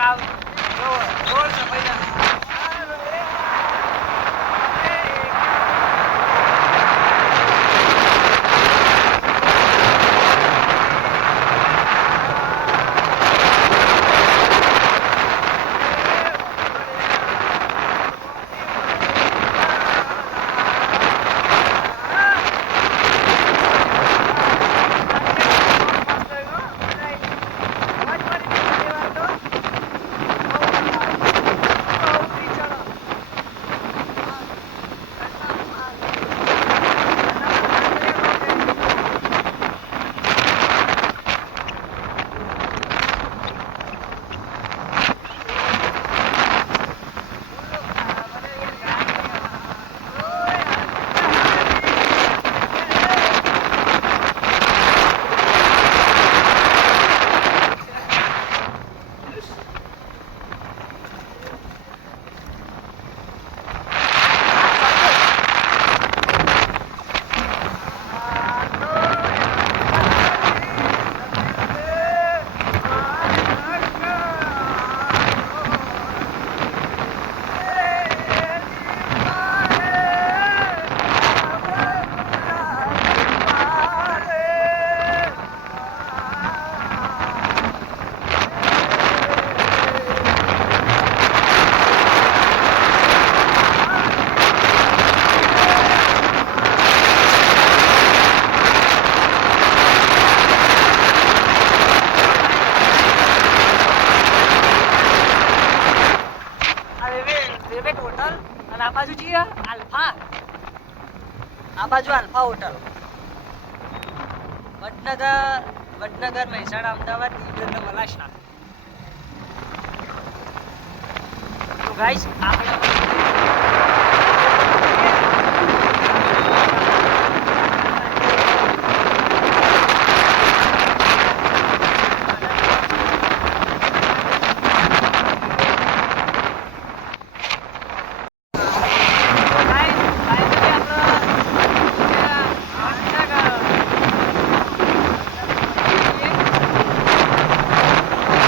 જોર જોર છે ભૈયા આ વેવે- વેવેટ હોટલ અને આ બાજુ છીએ આલ્ફા. આ બાજુ આલ્ફા હોટલ. વડનગર વડનગર, મહેસાણા, અમદાવાદ, ઈડર ને મલાશના તો ગાઈસ આપણે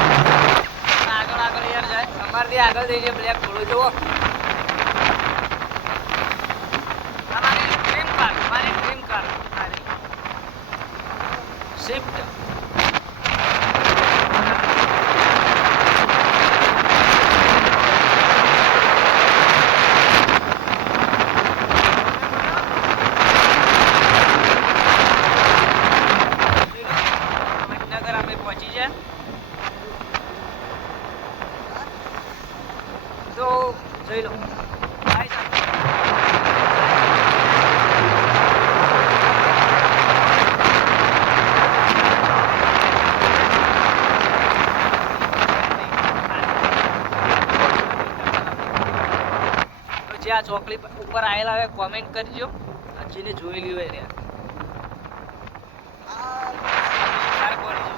આગળ આગળ યાર જાય અમારથી આગળ જઈ છે બ્લેક ઘોડો જુઓ આ મારી ડ્રીમ કાર મારી ડ્રીમ કાર મારી સ્વિફ્ટ વડનગર અમે પહોંચી છે તો જોઈ લો ભાઈ સાહેબ. તો જે આ ચોકડી ઉપર આવેલા હોય કોમેન્ટ કરજો. જેને જોયેલી હોય ત્યાં વિચાર કરજો.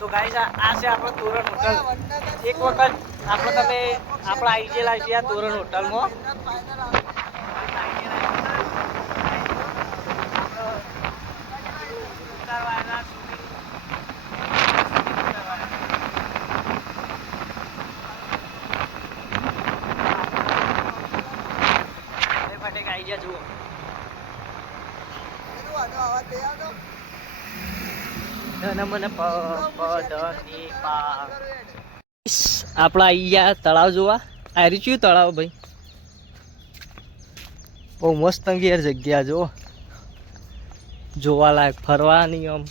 તો ગાઈસ આ આ છે આપણો તોરણ હોટલ. એક વખત આપણે તમે આપણે આવી ગયેલા છીએ આ તોરણ હોટલમાં. જુઓ. મને પ પ ધ ની પા આપણા અહીંયા તળાવ જોવા. આ રીચ્યું તળાવ ભાઈ? બહુ મસ્ત અંગેર જગ્યા જો જોવાલાયક ફરવાની આમ.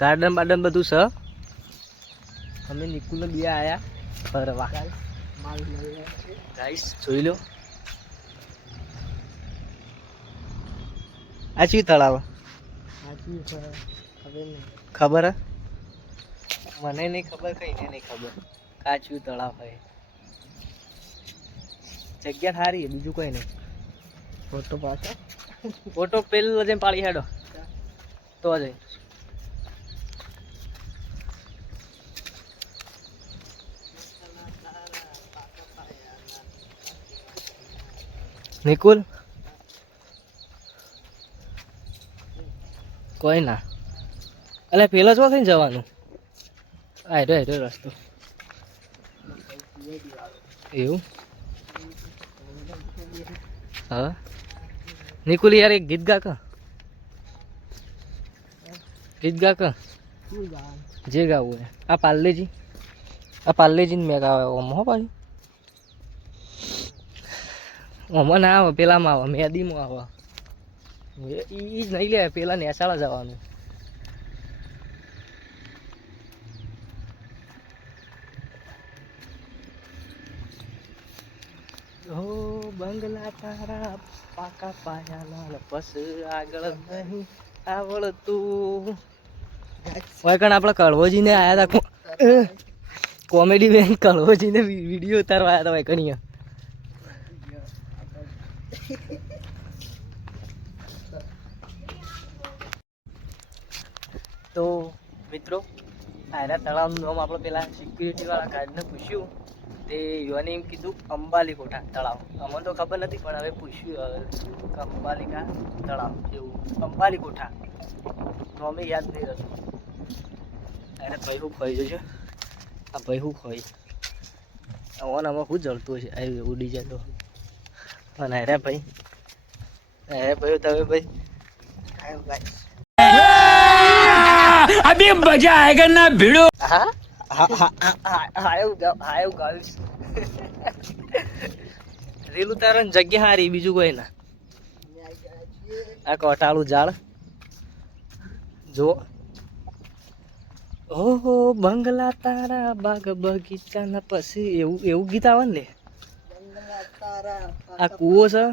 ગાર્ડન બાર્ડન બધું છે. અમે નિકુલ બે આયા ફરવા. ગાઈસ જોઈ લો. આ ચી તળાવ? ખબર હે? મને નહીં ખબર કઈને નહીં ખબર. કાચું તળાવ હોય. જગ્યા સારી બીજું કોઈ નહીં. ફોટો પાછો. ફોટો પેલો જેમ પાડી હેડો. તો જઈ નિકુલ? કોઈ ના. એટલે પેલો છો થઈને જવાનું. આયરો રે રસ્તો. એવું? હા? નિકુલ યાર એક ગીત ગા કા ગીત ગા કા જે ગાવું હે આ પાર્લેજી. આ પાર્લેજી ને મેં ગાવે ઓમ હો પાછું. ઓમાં ના આવે, પેલામાં આવે. મેદીમાં આવે. એ જ નહીં લે, પેલા નેસાળા જવાનું. હો બંગલા તારા પાકા પાયાના પસ આગળ નહીં આવડતું કણ આપણે કળવોજીને આયા હતા કોમેડી બેન કળવોજીને વીડિયો ઉતારવા આવ્યા હતા ઓય કણીયા તો મિત્રો આયરા તળાવનું નામ આપણે પેલા સિક્યુરિટી વાળા ગાર્ડને પૂછ્યું તે યુવાને એમ કીધું અંબાલી કોઠા તળાવ. અમને તો ખબર નથી પણ હવે પૂછ્યું હવે. અંબાલિકા તળાવ એવું અંબાલી કોઠા. તો અમે યાદ નહીં રહ્યું અરે ભાઈ હું ખોઈ જોજો. આ ભાઈ હું ખોઈ. ઓન આમાં શું જળતું છે? આવી એવું ડિઝાઇન તો. અને અરે ભાઈ અરે ભાઈ તમે ભાઈ અભી મજા આયેગા ના ભીડો. હા? હા હા. હા હા એવું ગાવ હા એવું ગાવીશ રીલ ઉતારવાની જગ્યા હારી બીજું કોઈ ના. આ કોટાળું ઝાડ જો ઓહો બંગલા તારા બાગ બગીચાના પછી એવું એવું ગીત આવે ને લે આ કૂવો છે?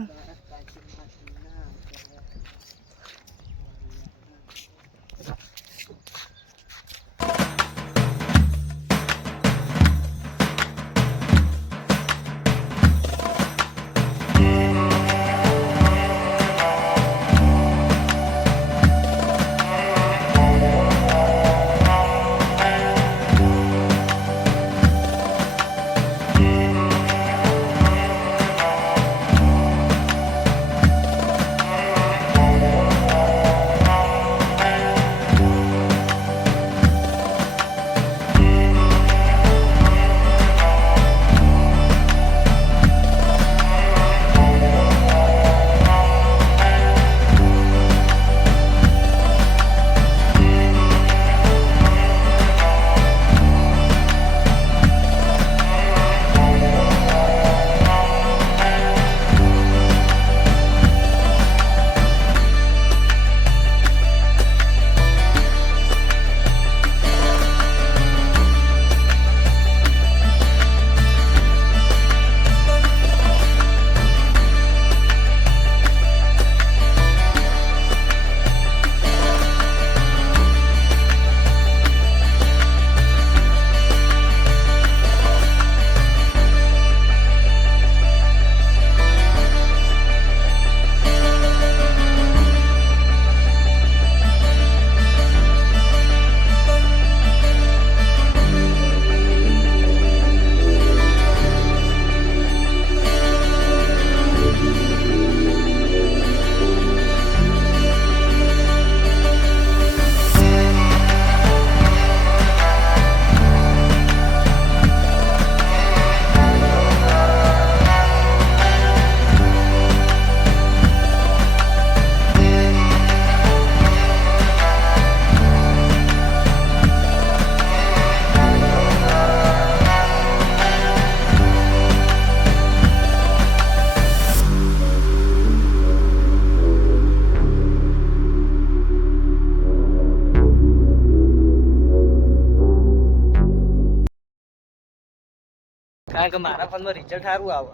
કારણ કે મારા ફોનમાં રિઝલ્ટ સારું આવે.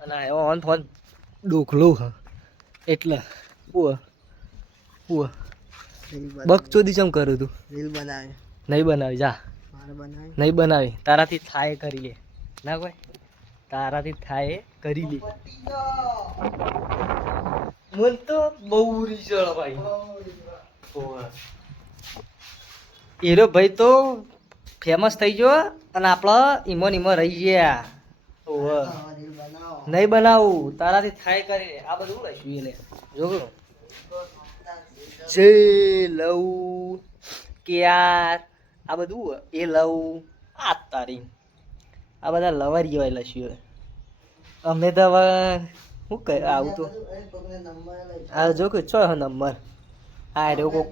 અને આવ્યો ઓન ફોન ડોખલો હ. એટલે પુઅ પુઅ બક ચોદી ચમ કરું તું? રીલ બનાવી. નહીં બનાવી જા. નહીં બનાવી. તારાથી થાય કરી લે ના કોઈ? તારાથી થાય કરી લે. મન તો બહુ રીઝળ ભાઈ એરો ભાઈ તો ફેમસ થઈ ગયો અને આપણે ઈમો ને રહી ગયા. ઓહો. નહીં બનાવું. તારાથી થાય કરી. આ બધું લઈશું એટલે જોગો જે લઉં કેયાર? આ બધું એ લવ આ તારી. આ બધા લવર કહેવાય લઈશું અમે તો હવે શું કહે આવું તો? આ જો કે છો નંબર. આ રહ્યો કોક.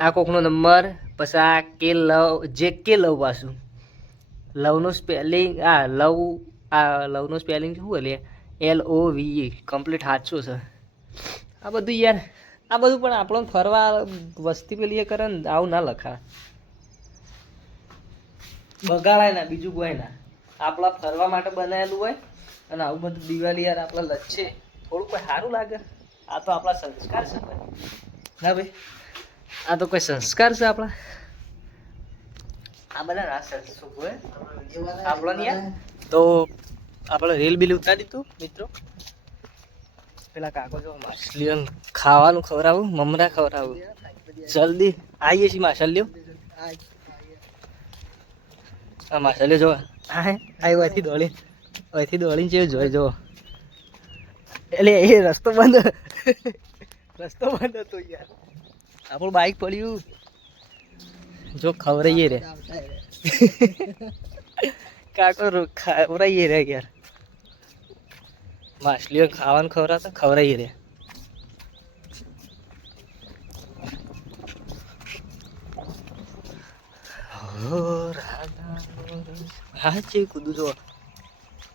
આ કોકનો નંબર, પછી આ કે લવ, જે કે લવ પાછું. લવનું સ્પેલિંગ આ લવ, આ લવનું સ્પેલિંગ શું લે? એલ ઓ વી કમ્પ્લીટ સાચું છે. આ બધું યાર, આ બધું પણ આપણને ફરવા વસ્તી પેલી એ કરે ને, આવું ના લખા બગાડાય ના, બીજું કોઈ ના. આપણા ફરવા માટે બનાવેલું હોય, અને આવું બધું દિવાળી યાર આપણા લચ્છે. થોડું કોઈ સારું લાગે. આ તો આપણા સંસ્કાર છે ના ભાઈ આ તો કોઈ સંસ્કાર છે આપણા? આ બધા ના આપણો તો આપણે રેલ બિલ ઉતારી દીધું મિત્રો. પેલા કાકો જો માછલીઓ ખાવાનું ખવડાવું મમરા ખવડાવું. જલ્દી આવીએ છીએ માછલીઓ. આ માછલીઓ જો હા અહીંથી દોડી અહીંથી દોડીને છે જોઈ જુઓ એટલે એ રસ્તો બંધ રસ્તો બંધ હતો યાર. આપણું બાઈક પડ્યું. જો ખવડાવીએ રે. કાકો ખવરાઈએ રે યાર. માછલીઓ ખાવાનું ખવરાતા ખવરાઈએ રે. હા ચી કૂદું જો.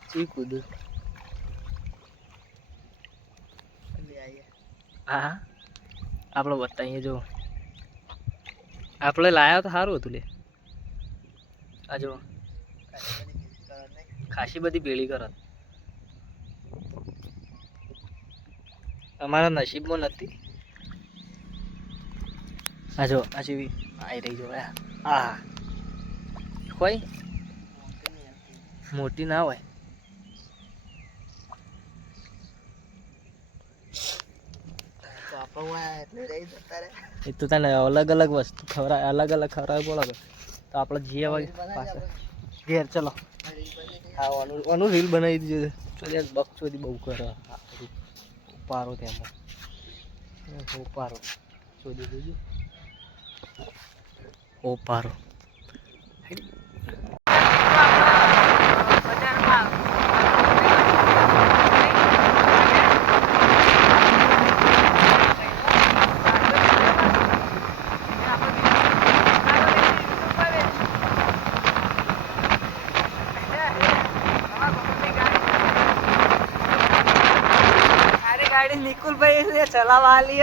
ચી કૂદું હા આપણે બતાવીએ, જો. આપણે લાયા તો સારું હતું લે. આ જો. ખાસી બધી ભેળી કરત અમારા નસીબમાં નથી. આ જો, આ જેવી આવી રહી જો, આ. હોય મોટી ના હોય. એ તો તને અલગ અલગ વસ્તુ ખવડાવે અલગ અલગ ખવડાવે બોલો તો. આપણે જઈએ પાછા. ઘેર ચલો. હા ઓનું ઓનું રીલ બનાવી દીધું ચોરી બકચોદી બહુ કરે. ઉપારો તેમાં. ઉપારો ચોરી દીધું ઉપારો ગાડી નિકુલભાઈ ને ચલાવવા આલી